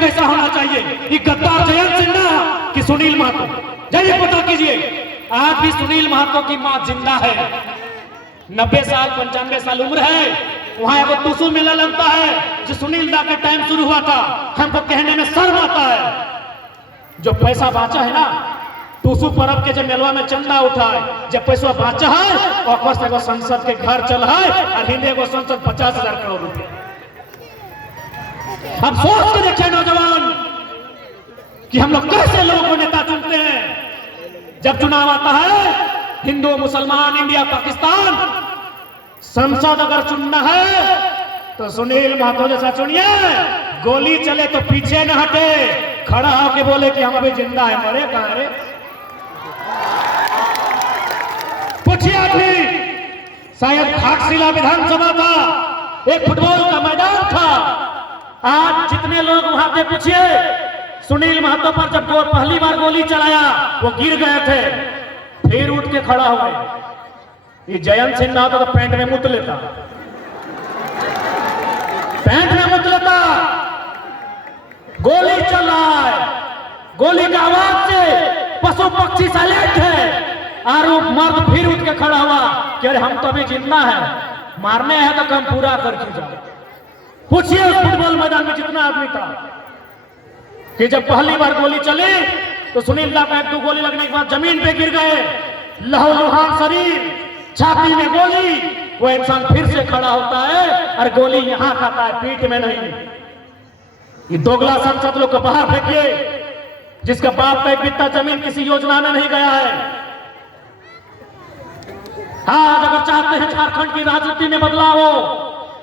कैसा होना चाहिए? ये गद्दार जयंत सिन्हा कि सुनील महतो? जाइए पता कीजिए। आज भी सुनील महतो की मां जिंदा है, 90 साल 95 साल उम्र है। वहां एगो टूसू मेला लगता है जो सुनील दा के टाइम शुरू हुआ था। हमको कहने में शर्म आता है, जो पैसा बाचा है ना टूसू पर्व के जब मेलवा में चंदा उठाए, जब पैसा बाचा है और से संसद के घर चल है और हिंदे को संसद 50,000 करोड़ रुपए। अब सोच के देखे नौजवान कि हम लोग कैसे लोगों को नेता चुनते हैं। जब चुनाव आता है, हिंदू मुसलमान इंडिया पाकिस्तान, संसद अगर चुनना है तो सुनील महतो जैसा चुनिए। गोली चले तो पीछे न हटे, खड़ा होके बोले कि हम अभी जिंदा है, मरे कहां रे? पूछिए आदमी, शायद घाटशिला विधानसभा था, एक फुटबॉल का मैदान था। आज जितने लोग वहां पे पूछिए, सुनील महतो पर जब वो पहली बार गोली चलाया वो गिर गए थे, फिर उठ के खड़ा हुए। ये जयंत सिन्हा होता तो पैंट में मुत लेता, पैंट में मुत लेता। गोली चल रहा है, गोली की आवाज से पशु पक्षी साइलेंट है और वो मर्द फिर उठ के खड़ा हुआ कि अरे हम तो अभी जिंदा है, मारने हैं तो काम पूरा करके जाओ। पूछिए उस फुटबॉल मैदान में जितना आदमी था कि जब पहली बार गोली चली तो सुनील दा का एक दो गोली लगने के बाद जमीन पे गिर गए, लहूलुहान शरीर, छाती में गोली। वो इंसान फिर से खड़ा होता है और गोली यहां खाता है, पीठ में नहीं। ये दोगला सांसद लोग को बाहर फेंकिए, जिसका बाप का एक बित्ता जमीन किसी योजना में नहीं गया है। आज अगर चाहते हैं झारखंड की राजनीति में बदलाव हो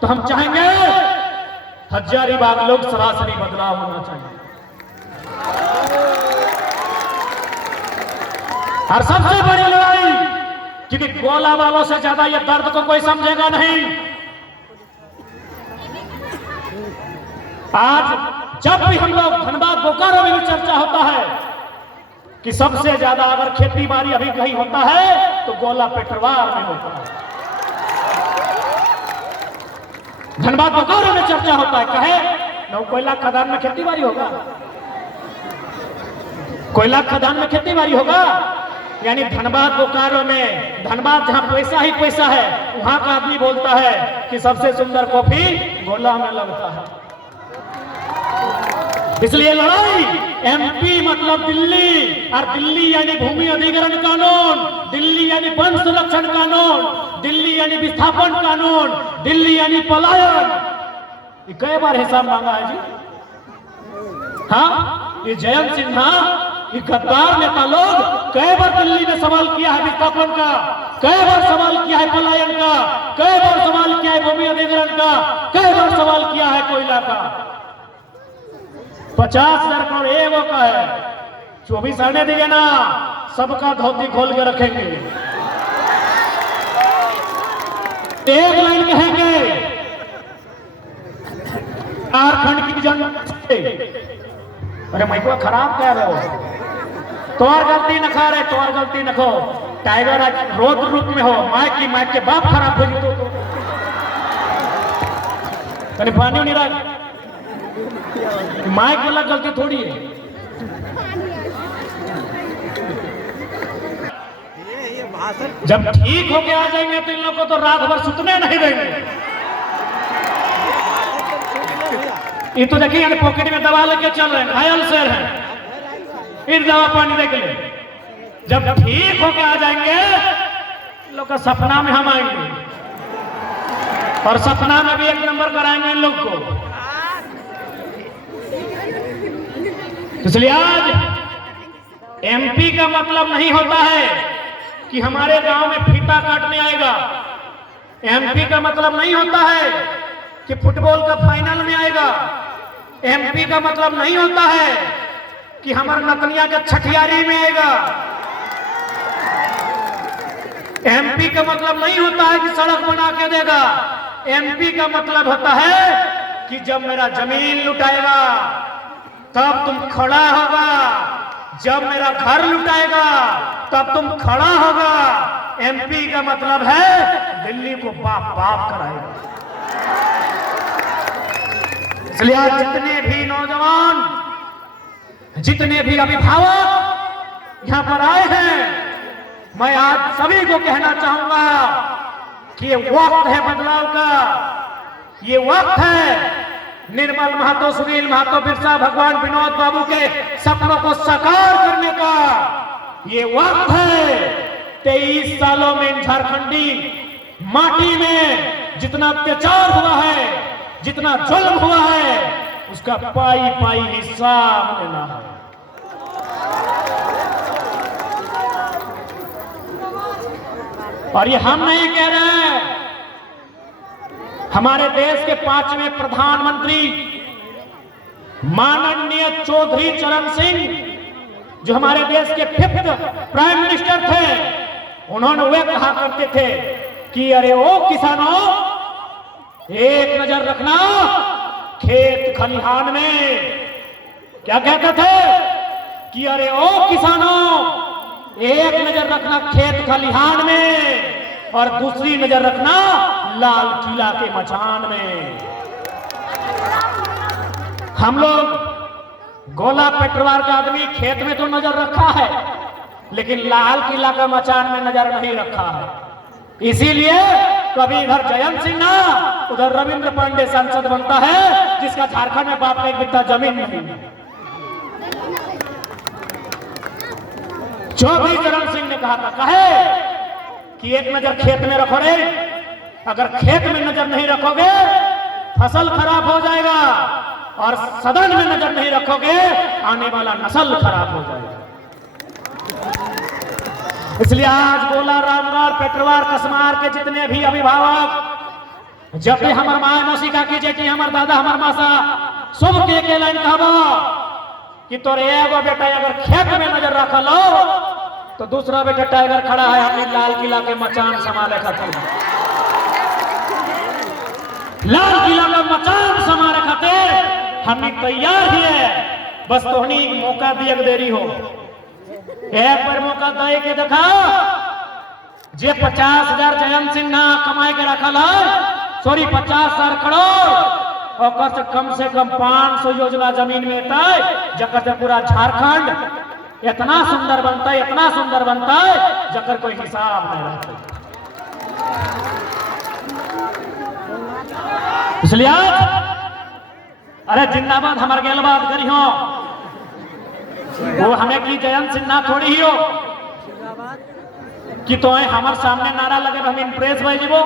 तो हम चाहेंगे हजारीबाग लोग सरासरी बदलाव होना चाहिए। और सबसे बड़ी लड़ाई, क्योंकि गोला वालों से ज्यादा ये दर्द को कोई समझेगा नहीं। आज जब भी हम लोग धनबाद बोकारो में भी चर्चा होता है कि सबसे ज्यादा अगर खेती बाड़ी अभी कहीं होता है तो गोला पेटरवार में होता है। धनबाद बोकारो में चर्चा होता है, कहे नौ कोयला खदान में खेती बाड़ी होगा, कोयला खदान में खेती बाड़ी होगा। यानी धनबाद बोकारो में, धनबाद जहां पैसा ही पैसा है, वहां का आदमी बोलता है कि सबसे सुंदर कॉफी गोला में लगता है। इसलिए लड़ाई एमपी मतलब दिल्ली, और दिल्ली यानी भूमि अधिग्रहण कानून, दिल्ली यानी वन संरक्षण कानून, दिल्ली यानी विस्थापन कानून, दिल्ली यानी पलायन। ये कई बार हिसाब मांगा है जी। हाँ, ये जयंत सिन्हा, ये गद्दार नेता लोग कई बार दिल्ली में सवाल किया है विस्थापन का, कई बार सवाल किया है पलायन का, कई बार सवाल किया है भूमि अधिग्रहण का, कई बार सवाल किया है कोयला का। 50,000 करोड़ एगो का है, 24 आने दिए ना, सबका धोती खोल के रखेंगे। एक लाइन कहेंगे, झारखंड की जनता, अरे मैं को खराब कह रहे हो, तोर गलती न खा रहे, तोर गलती न खो। टाइगर आज रोड रूप में हो, माइक के बाप खराब हो तो कहीं पानी नहीं रहा, माइक वाला गलती थोड़ी है। जब ठीक होके आ जाएंगे तो इन लोगों को तो रात भर सुतने नहीं देंगे। ये तो देखिए यानी पॉकेट में दवा लेके चल रहे हैं, घायल शेर हैं, फिर दवा पानी देख ले। जब ठीक होके आ जाएंगे लोग का सपना में हम आएंगे, और सपना में भी एक नंबर कराएंगे इन लोग को। इसलिए आज एमपी का मतलब नहीं होता है कि हमारे गांव में फीता काटने आएगा, एमपी का मतलब नहीं होता है कि फुटबॉल का फाइनल में आएगा, एमपी का मतलब नहीं होता है कि हमारे नतनिया के छठियारी में आएगा, एमपी का मतलब नहीं होता है कि सड़क बना के देगा। एमपी का मतलब होता है कि जब मेरा जमीन लुटाएगा तब तुम खड़ा होगा, जब मेरा घर लुटाएगा तब तुम खड़ा होगा। एमपी का मतलब है दिल्ली को बाप बाप कराएगा। इसलिए आज जितने भी नौजवान जितने भी अभिभावक यहाँ पर आए हैं, मैं आज सभी को कहना चाहूंगा कि ये वक्त है बदलाव का, ये वक्त है निर्मल महतो, सुनील महतो, बिरसा, भगवान विनोद बाबू के सपनों को साकार करने का। ये वक्त है 23 सालों में झारखंडी माटी में जितना अत्याचार हुआ है, जितना जुल्म हुआ है, उसका पाई पाई हिसाब लेना है। और ये हम नहीं कह रहे हैं, हमारे देश के 5वें प्रधानमंत्री माननीय चौधरी चरण सिंह, जो हमारे देश के 5th प्राइम मिनिस्टर थे, उन्होंने वे कहा करते थे कि अरे ओ किसानों, एक नजर रखना खेत खलिहान में। क्या कहते थे कि अरे ओ किसानों, एक नजर रखना खेत खलिहान में और दूसरी नजर रखना लाल किला के मचान में। हम लोग गोला पेटरवार का आदमी खेत में तो नजर रखा है, लेकिन लाल किला का मचान में नजर नहीं रखा है। इसीलिए कभी इधर जयंत सिन्हा, उधर रविंद्र पांडे सांसद बनता है, जिसका झारखंड में बाप का एक बित्ता जमीन नहीं है। चौधरी चरण सिंह ने कहा था, कहे कि एक नजर खेत में रखो रे, अगर खेत में नजर नहीं रखोगे फसल खराब हो जाएगा, और सदन में नजर नहीं रखोगे आने वाला नस्ल खराब हो जाएगा। इसलिए आज गोला, रामगढ़, पेटरवार, कसमार के जितने भी अभिभावक, जब भी हमार माए मौसी का कीजिए कि हमार दादा, हमार मासा सब के लाइन कहबो कि तोरे एगो बेटा अगर खेत में नजर रख लो तो दूसरा बेटा टाइगर खड़ा है अपनी लाल किला के मचान संभाले खातिर। लाल किला का मचान संभाले खातिर हम तैयार ही है, बस तोहनी मौका दिए देरी हो। एक बार मौका दे के देखा, जे 50,000 जयंत सिन्हा कमाए के रखल है, सॉरी 50,000 करोड़, और से कम 500 योजना जमीन में तय, जकर से पूरा झारखंड इतना सुंदर बनता है, इतना सुंदर बनता है, जकर कोई हिसाब नहीं रहता। इसलिए आज अरे जिंदाबाद हमारे गेल बात करी हो, वो हमें की जयंत सिन्हा थोड़ी ही हो कि तो हमारे सामने नारा लगे हम इम्प्रेस भाई जीवो।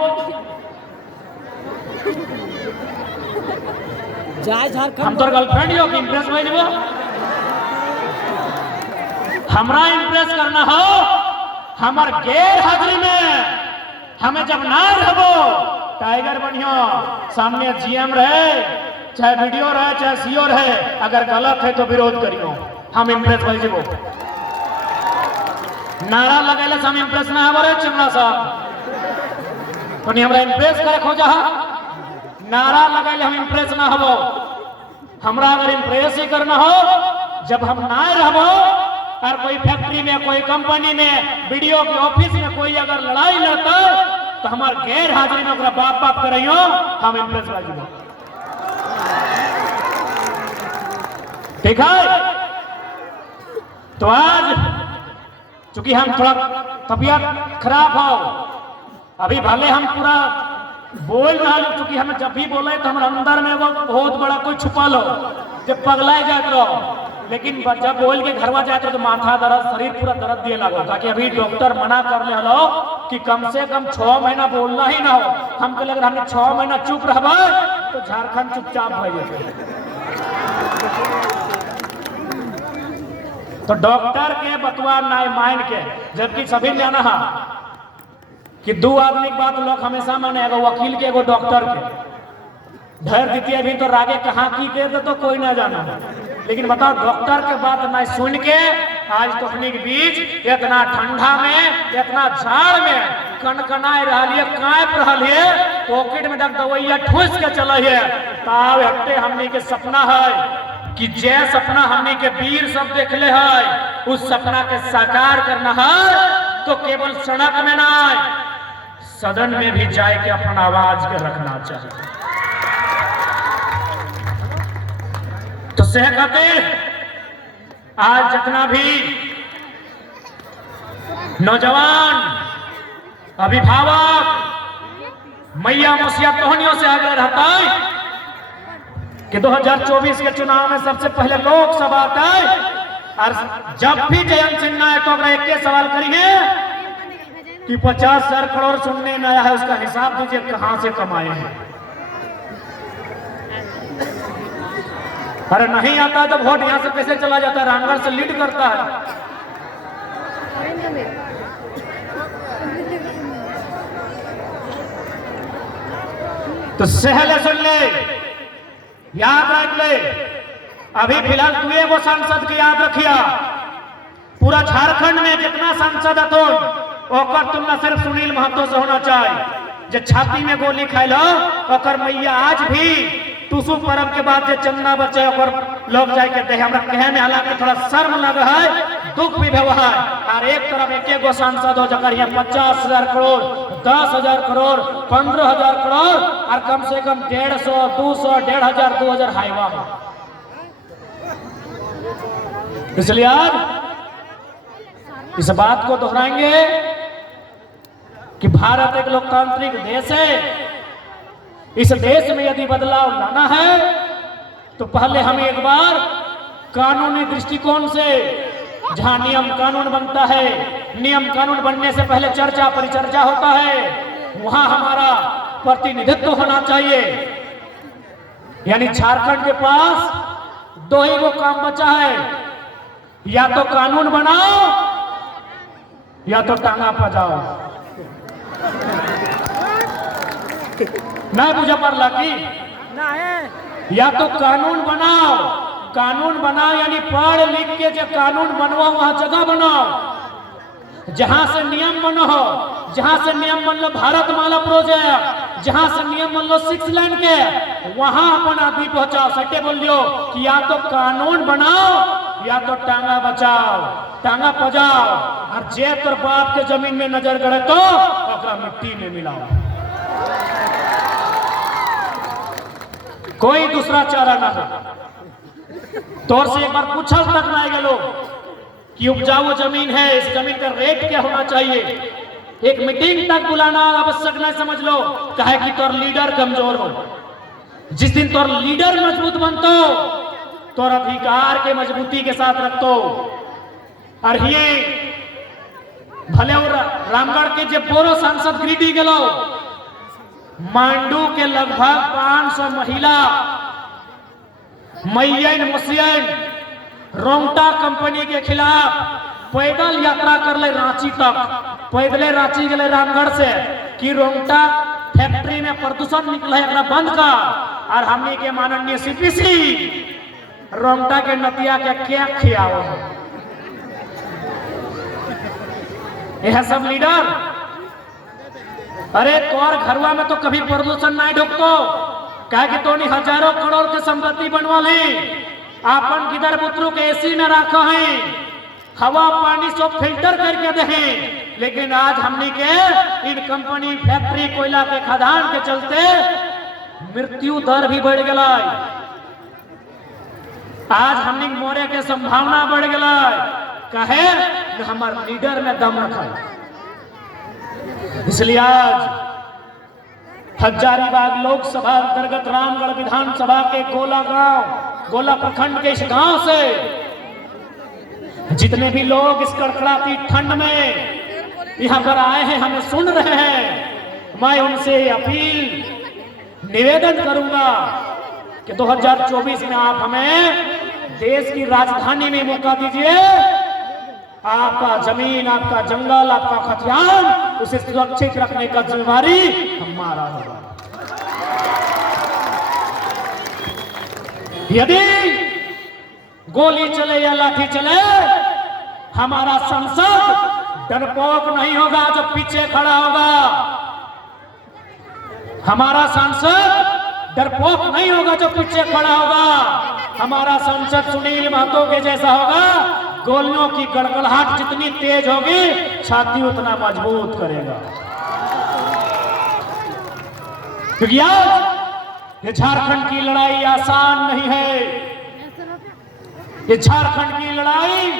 हम तो गर्लफ्रेंड हो कि इम्प्रेस भाई जीवो। हमरा इम्प्रेस करना हो हमार गैर हाजिरी में, हमें जब ना रहो टाइगर बनियो, सामने जीएम रहे, चाहे वीडियो रहे, चाहे सीओ रहे, अगर गलत है तो विरोध करियो, हम इम्प्रेस भाई जीवो। नारा लगेला हम इम्प्रेस ना हमारे चिमना साहब तो नहीं हमरा इम्प्रेस करे खोजा, नारा लगेले हम इम्प्रेस ना हो। हमरा अगर इम्प्रेस ही करना हो, जब हम ना रहबो और कोई फैक्ट्री में, कोई कंपनी में, वीडियो के ऑफिस में कोई अगर लड़ाई लड़ता तो हमार गैर हाजिरी में बाप बाप करियो, हम इम्प्रेस बाजी हो। ठीक है, तो आज चूंकि हम थोड़ा तबीयत खराब हो, अभी भले हम पूरा बोल रहा है, चूंकि हम जब भी बोले तो हमारे अंदर में वो बहुत बड़ा कोई छुपा लो, जब पगलाए जाते रहो, लेकिन जब बोल के घरवा जाते तो माथा दर्द, शरीर पूरा दर्द दिए लगो, ताकि अभी डॉक्टर मना कर ले हलो कि कम से कम 6 महीना बोलना ही ना हो। हमको लग रहा है 6 महीना चुप रहा तो झारखंड चुपचाप हो जाए। तो डॉक्टर के बतवा ना माइंड के, जबकि सभी जाना है कि 2 आदमी की बात लोग हमेशा माने, एगो वकील के, एगो डॉक्टर के। ढेर दीती अभी तो रागे कहाँ की दे तो कोई ना जाना, लेकिन बताओ डॉक्टर के बात ना सुन के आज तोहनी के बीच इतना ठंडा में, इतना झाड़ में कनकनाए रही, कांप रही, पॉकेट में दवाइया ठूस के चल है। ताव हफ्ते हमनी के सपना है कि जे सपना हमनी के वीर सब देखले है, उस सपना के साकार करना है तो केवल सड़क में ना, सदन में भी जाए के अपना आवाज के रखना चाहिए। तो सह खातिर आज जितना भी नौजवान अभिभावक मैया मुसिया तोहनियों से आगे रहता है कि 2024 के चुनाव में सबसे पहले लोकसभा तय और जब भी जयंत सिन्हा है तो एक के सवाल करिए कि 50,000 करोड़ सुनने में आया है, उसका हिसाब दीजिए कहां से कमाए हैं। अरे नहीं आता तो वोट यहां से कैसे चला जाता है, रामगढ़ से लीड करता है। तो सहले सुन ले, याद रख ले, अभी फिलहाल तू वो सांसद की याद रखिया, पूरा झारखंड में जितना सांसद है तो ओकर तुलना सिर्फ सुनील महतो से होना चाहिए। जो छाती में गोली खाइल ओकर मैया आज भी टूसू पर्व के बाद जो चंदा बचे ओकर लोग जाए के देह हमरा कहे में हालांकि थोड़ा शर्म लग है, दुख भी भेव है। और एक तरफ एक गो सांसद हो जकर यहाँ 50,000 करोड़, 10,000 करोड़, 15,000 करोड़ और कम से कम 150, 200, 1,500, 2,000 हाईवा हो। इसलिए आज इस बात को दोहराएंगे कि भारत एक लोकतांत्रिक देश है। इस देश में यदि बदलाव लाना है तो पहले हमें एक बार कानूनी दृष्टिकोण से, जहां नियम कानून बनता है, नियम कानून बनने से पहले चर्चा परिचर्चा होता है, वहां हमारा प्रतिनिधित्व होना चाहिए। यानी झारखंड के पास दो ही वो काम बचा है, या तो कानून बनाओ या तो टांगा पजाओ। नहीं बुझा पर लगी, या तो कानून बनाओ, कानून बनाओ यानी पढ़ लिख के जो कानून बनवाओ वहां जगह बनाओ, जहां से नियम बनो, जहां से नियम बन लो भारतमाला प्रोजेक्ट, जहां से नियम बन लो 6 लाइन के, वहां अपन आदमी पहुंचाओ। सट्टे बोल दियो कि या तो कानून बनाओ या तो टांगा बचाओ, टांगा पजाओ। और जे तोर बाप के जमीन में नजर गड़े तो ओकरा मिट्टी में मिलाओ, कोई दूसरा चारा ना हो। तोर से एक बार पूछल तक ना आएगा लोग कि उपजाऊ जमीन है, इस जमीन का रेट क्या होना चाहिए। एक मीटिंग तक बुलाना आवश्यक नहीं समझ लो, कहे कि तोर लीडर कमजोर हो। जिस दिन तोर लीडर मजबूत बनतो तोर अधिकार के मजबूती के साथ रखतो। और ये भले रामगढ़ के जो बोरो सांसद गिरिडीह गेलो, मांडू के लगभग 500 महिला मैयन मुसियन रोंगटा कंपनी के खिलाफ पैदल यात्रा कर ले रांची तक, पैदले रांची गए रामगढ़ से कि रोंगटा फैक्ट्री में प्रदूषण निकला है बंद का। और हमने के माननीय सीपीसी रोंगटा के नतिया के क्या खियाओ, यह सब लीडर। अरे तोर घरवा में तो कभी प्रदूषण नहीं ढुकतो, कहे कि तोनी हजारों करोड़ के संपत्ति बनवा ली, आपन गिदर पुत्रों के एसी में रखा है, हवा पानी सब फिल्टर करके दे। लेकिन आज हमने के इन कंपनी फैक्ट्री कोयला के खदान के चलते मृत्यु दर भी बढ़ गया, आज हमने मोरे के संभावना बढ़ गया। कहे हमार लीडर में दम रखा। इसलिए आज हजारीबाग लोकसभा अंतर्गत रामगढ़ विधानसभा के गोला गांव, गोला प्रखंड के इस गांव से जितने भी लोग इस कड़कड़ाती ठंड में यहां पर आए हैं, हमें सुन रहे हैं, मैं उनसे अपील निवेदन करूंगा कि 2024 में आप हमें देश की राजधानी में मौका दीजिए। आपका जमीन, आपका जंगल, आपका खतियान, उसे सुरक्षित रखने का जिम्मेदारी हमारा होगा। यदि गोली चले या लाठी चले, हमारा संसद डरपोक नहीं होगा जो पीछे खड़ा होगा। हमारा सांसद डरपोक नहीं होगा जो पीछे खड़ा होगा। हमारा सांसद सुनील महतो के जैसा होगा, गोलियों की गड़गड़ाहट जितनी तेज होगी छाती उतना मजबूत करेगा। क्योंकि आज ये झारखंड की लड़ाई आसान नहीं है। ये झारखंड की लड़ाई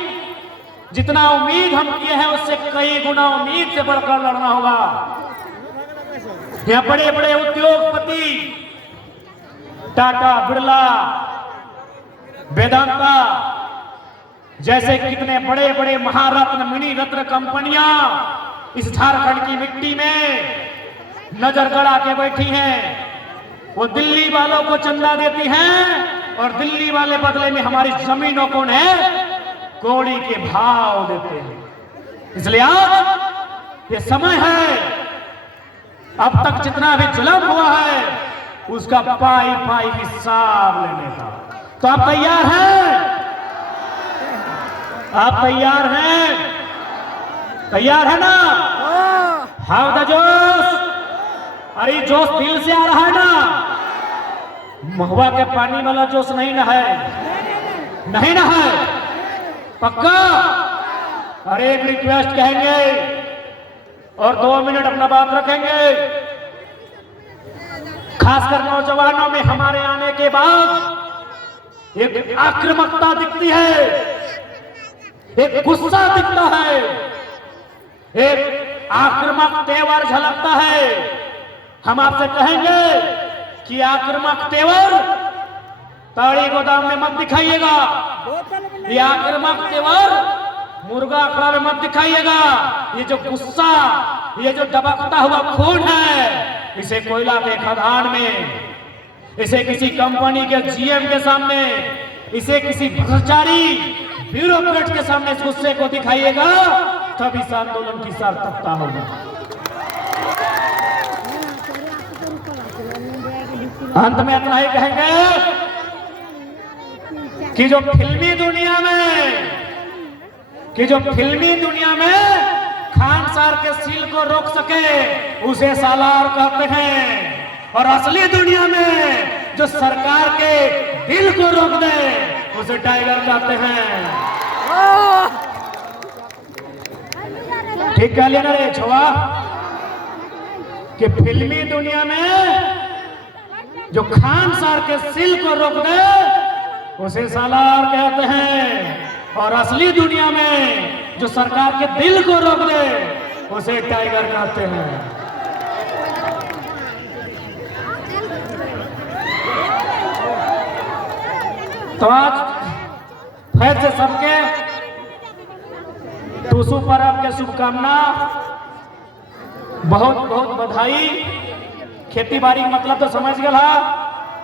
जितना उम्मीद हम किए हैं उससे कई गुना उम्मीद से बढ़कर लड़ना होगा। यहाँ बड़े बड़े उद्योगपति टाटा, बिरला, वेदांता जैसे कितने बड़े बड़े महारत्न, मिनी रत्न कंपनियां इस झारखंड की मिट्टी में नजर गड़ा के बैठी हैं। वो दिल्ली वालों को चंदा देती हैं और दिल्ली वाले बदले में हमारी जमीनों को कौड़ी के भाव देते हैं। इसलिए आज ये समय है, अब तक जितना भी जुल्म हुआ है उसका पाई पाई हिसाब लेने का। तो आप तैयार हैं? आप तैयार हैं? तैयार है ना? हाउ द जोश? अरे जोश दिल से आ रहा है ना? महुआ के पानी वाला जोश नहीं ना है? नहीं ना है? पक्का? अरे एक रिक्वेस्ट कहेंगे और 2 मिनट अपना बात रखेंगे। खासकर नौजवानों में हमारे आने के बाद एक आक्रामकता दिखती है, एक गुस्सा दिखता है, एक आक्रामक तेवर झलकता है। हम आपसे कहेंगे कि आक्रामक तेवर ताड़ी गोदाम में मत दिखाइएगा, ये आक्रामक तेवर मुर्गा अखड़ा में मत दिखाइएगा। ये जो गुस्सा, ये जो दबकता हुआ खून है, इसे कोयला के खदान में, इसे किसी कंपनी के जीएम के सामने, इसे किसी भ्रष्टाचारी ब्यूरोक्रेट के सामने इस गुस्से को दिखाइएगा, तब इस आंदोलन की सार्थकता होगी। अंत में इतना ही कहेंगे कि जो फिल्मी दुनिया में खान सार के सील को रोक सके उसे सालार कहते हैं, और असली दुनिया में जो सरकार के दिल को रोक दे उसे टाइगर कहते हैं। ठीक कह लिया ना रे छुआ कि फिल्मी दुनिया में जो खान सार के सील को रोक दे उसे सालार कहते हैं, और असली दुनिया में जो सरकार के दिल को रोक दे उसे टाइगर कहते हैं। तो आज फिर से सबके टूसू पर्व के शुभकामना, बहुत बहुत बधाई। खेती बाड़ी का मतलब तो समझ गया,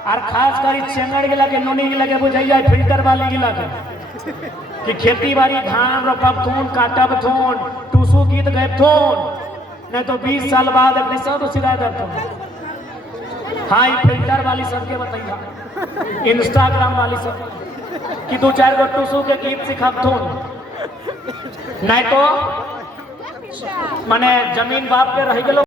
और खास कर चेंगड़ गिला के नोनी गिला के बुझाइया फिल्टर वाली गिला के कि खेती बाड़ी धान रोपब थून, काटब थून, टूसू गीत गए थून, नहीं तो 20 साल बाद अपने सब सिराय दर। हाँ, ये फिल्टर वाली सबके बताइए, इंस्टाग्राम वाली सब कि 2-4 गो टूसू के गीत सिखब थून, नहीं तो माने जमीन बाप के रह गए।